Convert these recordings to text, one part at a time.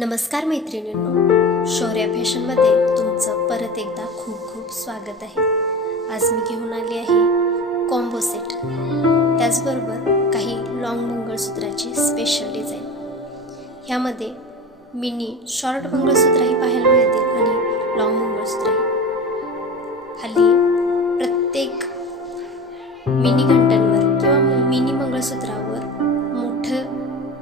नमस्कार मैत्रिणींनो. शौर्या फॅशनमध्ये तुमचं परत एकदा खूप खूप स्वागत आहे. आज मी घेऊन आली आहे कॉम्बो सेट त्याचबरोबर काही लॉंग मंगळसूत्राची स्पेशल डिझाईन ह्यामध्ये मिनी शॉर्ट मंगळसूत्रही पाहायला मिळतील आणि लॉंग मंगळसूत्रही हल्ली प्रत्येक मिनी घंटांवर किंवा मिनी मंगळसूत्रावर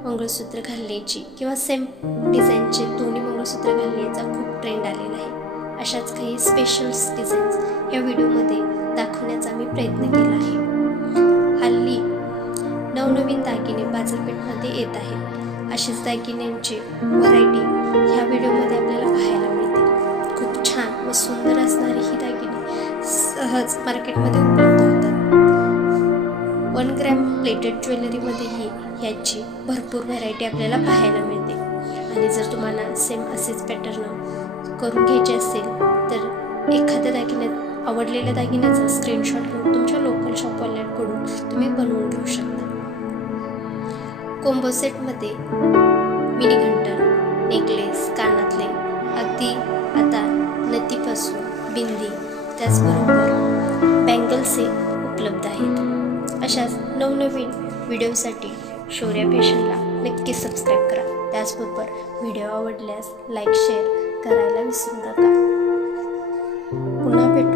मंगळसूत्र घालण्याची किंवा सेम डिझाईनचे दोन्ही मंगळसूत्र घालण्याचा खूप ट्रेंड आलेला आहे. अशाच काही स्पेशल डिझाईन्स या व्हिडिओमध्ये दाखवण्याचा मी प्रयत्न केला आहे. हल्ली नवनवीन दागिने बाजारपेठमध्ये येत आहेत. असेच दागिन्यांची व्हरायटी ह्या व्हिडिओमध्ये आपल्याला पाहायला मिळते खूप छान व सुंदर असणारी ही दागिने सहज मार्केटमध्ये उपलब्ध वन ग्रॅम प्लेटेड ज्वेलरीमध्येही ह्याची भरपूर व्हरायटी आपल्याला पाहायला मिळते. आणि जर तुम्हाला सेम असेच पॅटर्न करून घ्यायचे असेल तर एखाद्या दागिन्यात आवडलेल्या दागिन्याचा स्क्रीनशॉट घेऊन तुमच्या लोकल शॉपवाल्याकडून तुम्ही बनवून घेऊ शकता. कोंबो सेटमध्ये मिनी घंटन नेकलेस कानातले अगदी आता नतीपासून बिंदी त्याचबरोबर बँगल्सही उपलब्ध आहेत. अशाच नवनवीन व्हिडिओसाठी शौर्या फॅशनला नक्की सबस्क्राईब करा. त्याचबरोबर व्हिडिओ आवडल्यास लाईक शेअर करायला विसरू नका. पुन्हा भेट.